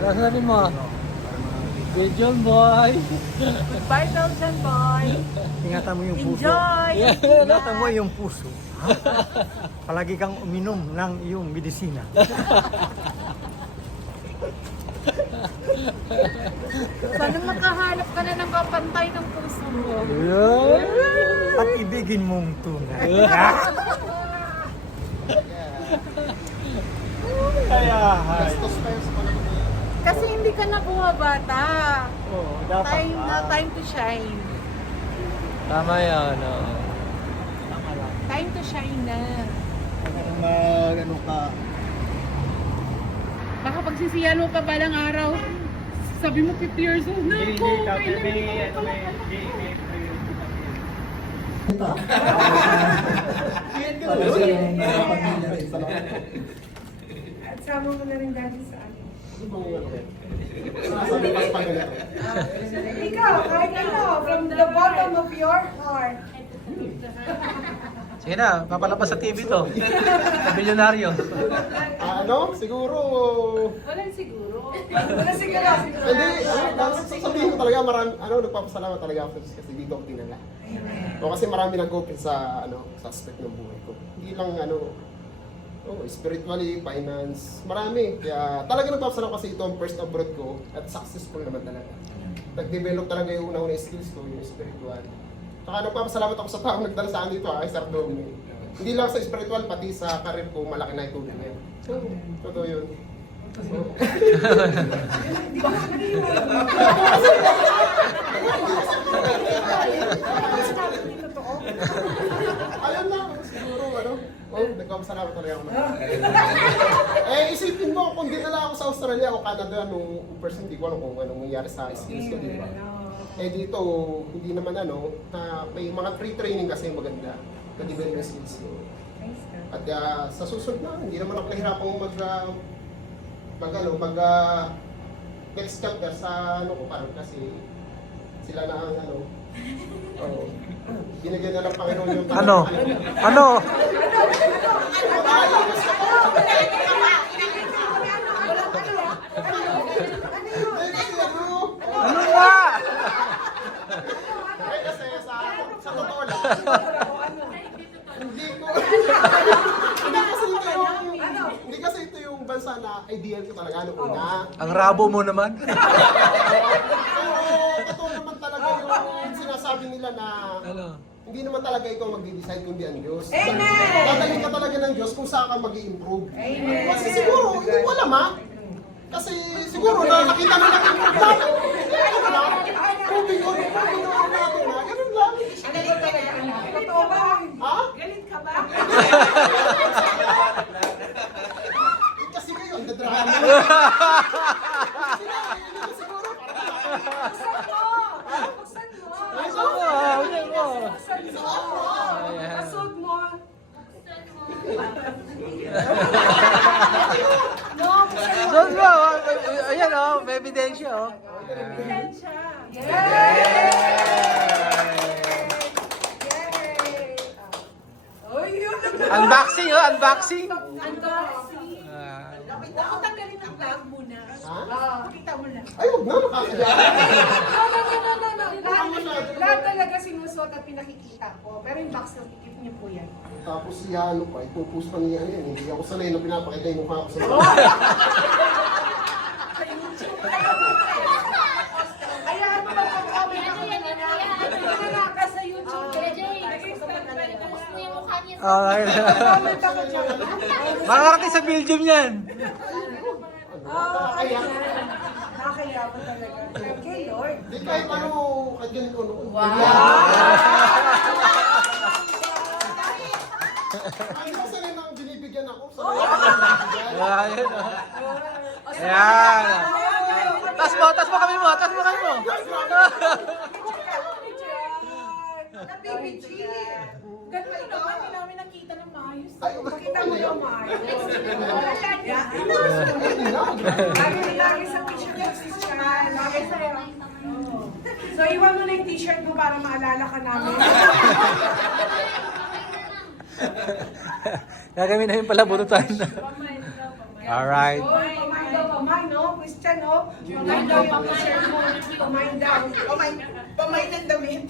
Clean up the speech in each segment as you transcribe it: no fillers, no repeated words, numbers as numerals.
Ano sabi mo? Belgian boy! Goodbye, Belgian boy! Ingatan mo yung puso. Enjoy! Ingatan mo yung puso. Palagi kang uminom ng iyong medisina. Sana makahanap ka na ng kapantay ng puso mo. At ibigin mong tunay. Kasi hindi ka na bumabata. Oo, dapat. Time to shine. Tama yan, oo. Time to shine na. Ano ka? Baka pagsisiyan mo pa balang araw, sabi mo 50 years old na ako. At sama mo na rin dati sa akin. Ikaw, kahit ano, from the bottom of your heart. Sige na, papalabas sa TV to. Sa Bilyonaryo. Ano? Siguro... Walang siguro. Hindi, sasabihin ko talaga, nagpapasalamat talaga ako kasi dito ako tinala. O kasi marami nag-open sa, sa aspect ng buhay ko. Hindi lang, spiritually, finance, marami. Kaya talaga nagpapasalamat kasi ito ang first abroad ko at successful naman talaga. Nag-develop talaga yung una-una skills ko, yung spiritual. Saka nagpapasalamat ako sa taong nagdala sa akin dito, Sir Dominic. Hindi lang sa spiritual, pati sa career ko, malaki na itulong yan. Totoo yun. Alam na, siguro, nagpapasalamat talaga ako. Isipin mo, kung dinala ako sa Australia o Canada, nung first hindi ko alam kung anong nangyari sa skills ko, di ba? Dito, hindi naman may mga free training kasi maganda na development skills ko. At sa susunod na, hindi naman ako nahirapang next chapter sa ko parang kasi sila na ang binigyan na ng Panginoon yung Ano? Ano? Ano nga? Kasi sa totoo lang, hindi kasi ito yung bansa na ideal ko talaga noong una. Ang rabo mo naman. Pero totoo naman talaga yung sinasabi nila na hindi naman talaga ikaw mag-decide kundi ang Diyos. Dadalhin ka talaga ng Diyos kung saan ka mag-i-improve. Kasi siguro, hindi ko alam kasi siguro na nakita na nag-improve natin. Proving on natin na, ganun lang. Totoo ba? Ha? Galit ka ba? Kasi kayo, ang dadrama. Siguro, Buksan mo! Pasod mo! No, buksan mo! Doon mo, ayan may ebidensya Ebidensya! Unboxing unboxing. Unboxing! Ako tanggalin ang vlog muna. Pakita mo lang. Ay, huwag na, nakakaya. Lahat talaga sinusuot at pinakikita ko. Pero yung box lang, ikip niyo po yan. Tapos siya, ipupus pa niya yan. Hindi ako sanay na pinapakita yung mukha ko sa mga. Ayan, mag-comment ako na nga ka sa YouTube. Comment ako dyan. Makakarating sa Belgium yan. Ayan. Nakakaya pa talaga. Thank you, Lord. Di kahit kadyan ko noon. Ay, ako sanay nang binibigyan ako. Sanay Ayan. Ayan. Tas mo kami mo. Baby G. Ganda naman, hindi namin nakita ng maayos. Ay, Makita mo yung maayos. Lagi sa t-shirt yung siya. Lagi sa'yo. So, iwan mo na yung t-shirt mo para maalala ka namin. Gagawin na yung palabunutan. Alright. Pamay daw, pamay, no? no? Christian, no? Pamain daw yung t-shirt mo. Pamain daw. Pamain ng damit.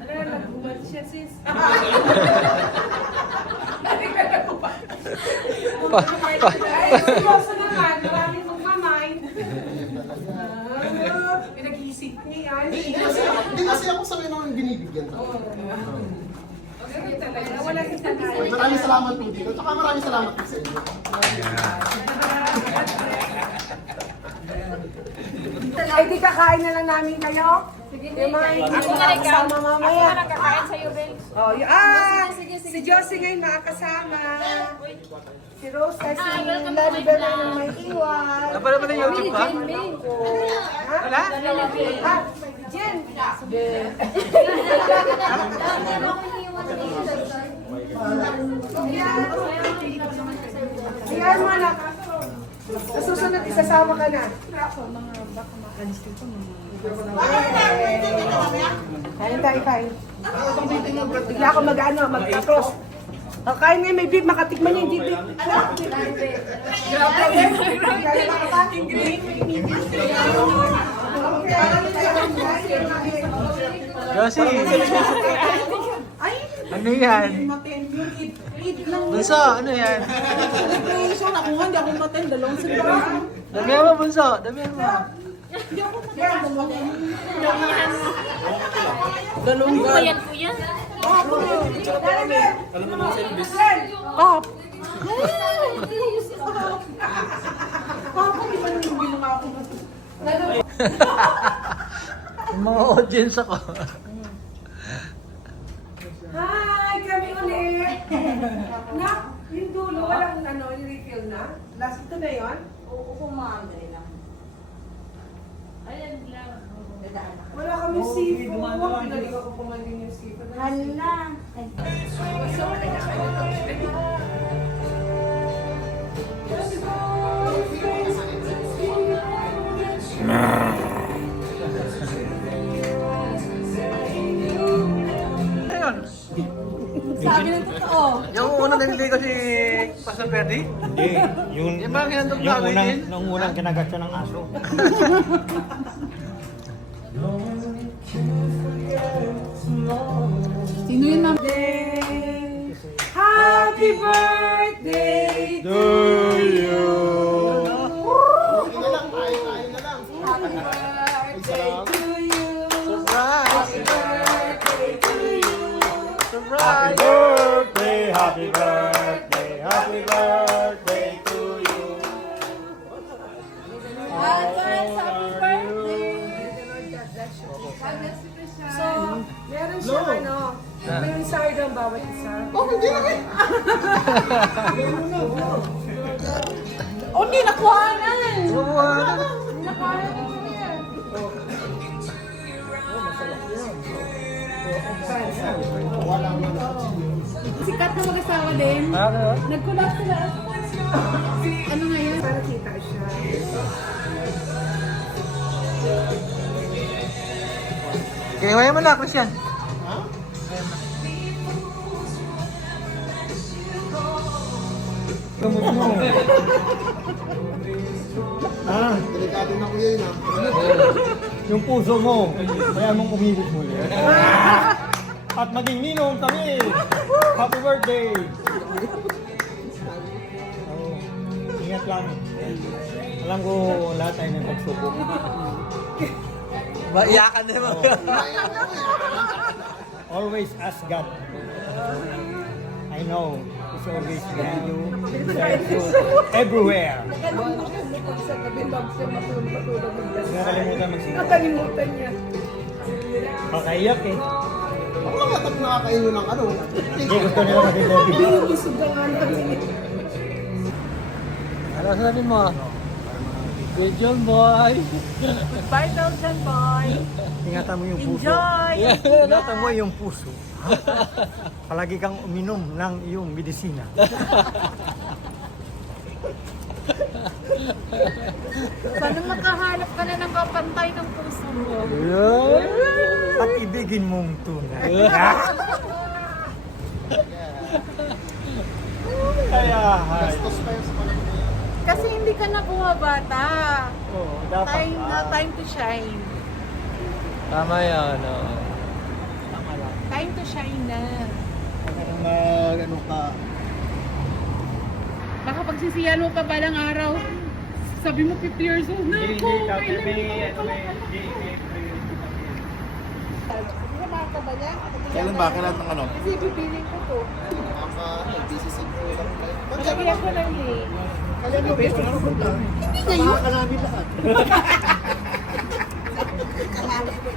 Ano na, nag-ubad siya, sis. Ay, seryoso naman. Maraming magmamain. Pinag-iisip niya yan. Hindi kasi ako sanay naman binibigyan talaga. Wala si Tanay. Maraming salamat po dito. Tsaka maraming salamat po sa inyo. Ay, di kakain na lang namin kayo. Yung mga hindi Ako na rin ka. makakasama Ako mamaya. na nagkakain sa'yo, Ben. Oh, si Josie ngayon makakasama. Si Rose kasi Laribel na nang may iwan. Apa naman na YouTube ka? Wala? Jen. Ayan mo na. Sa susunod, isasama ka na. Kain tayo, kain. Bigla ako mag-cross. Oh, kain ngayon, may beef, makatikman niyo yung beef. Josie! Ano yan? Bunso, ano yan? Damihan mo, Bunso. Damihan mo. Ano ba yan, kuya? Yung mga audience ako. Hi! Kami ulit! Nak, yung dulo, walang yung refill na? Last ito na yun? Oo, kumandre lang. Ayan lang. Wala kami seafood. Pinaliwa ko kumandin yung seafood. Hala. Ayun. Sabi ng totoo. Yung unang naliligo si Pastor Ferdy? Hindi, yung, Yung mga hinandog yung namin unang, din? nung unang kinagat siya ng aso. Sino yun, ma'am? Happy birthday Do you? Okay na lang, kain na lang. to you. Surprise! Surprise! Birthday, happy birthday, happy birthday to you. Advance, happy birthday. So, meron siyang meron sardong bawat isa. Oh, hindi na kayo. Oh, hindi nakuhanan. Hindi na kaya Sikat na mag-asawa din. Ano? Nag-collab sila. Ano ngayon? Para kita siya. Kaya mo na, Christian. Gamot mo. Ah, Delikado na kuya yun, ha? yung puso mo, kaya mong umibig muli. At maging ninong kami. Happy birthday. Oh, ingat lang. Alam ko lahat tayo ng pagsubok. Maiyakan na mo. Always ask God. I know it's always guide you, guide you everywhere. Nakalimutan magsingaw. Nakalimutan niya. Kakaiyak eh. Ako lang yata nakakain nyo ng ano. Hindi, gusto nila maging lobby. Busog na nga namin. Ano sabi mo? Good job, boy! Bye, Belgian boy. Ingatan mo yung puso. Enjoy! Ingatan mo yung puso. Palagi kang uminom ng iyong medisina. Sana makahanap ka na ng kapantay ng puso mo. Yeah. At ibigin mong tunay. Kaya, Gastos pa yun sa panahon na yan. Kasi hindi ka na bumabata. Dapat. Time to shine. Tama yan, oo. Time to shine na. Ano ka? Baka pagsisiyan mo pa balang araw, sabi mo 50 years old na ako. Kailan ba? Kailan ng ano? Kasi bibiling ko to. Nag-BCC ko lang. Magkakaya ko lang eh. Kailan mo beso na pupunta? Hindi kayo. Ka namin lahat.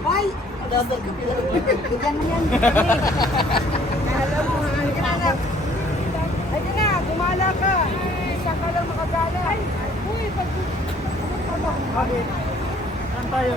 Ay! Dadal ka pila. Bigyan mo yan. Alam mo, halika na anak. Halika na, gumala ka. Isa ka lang makagala. Uy, pag... Saan tayo?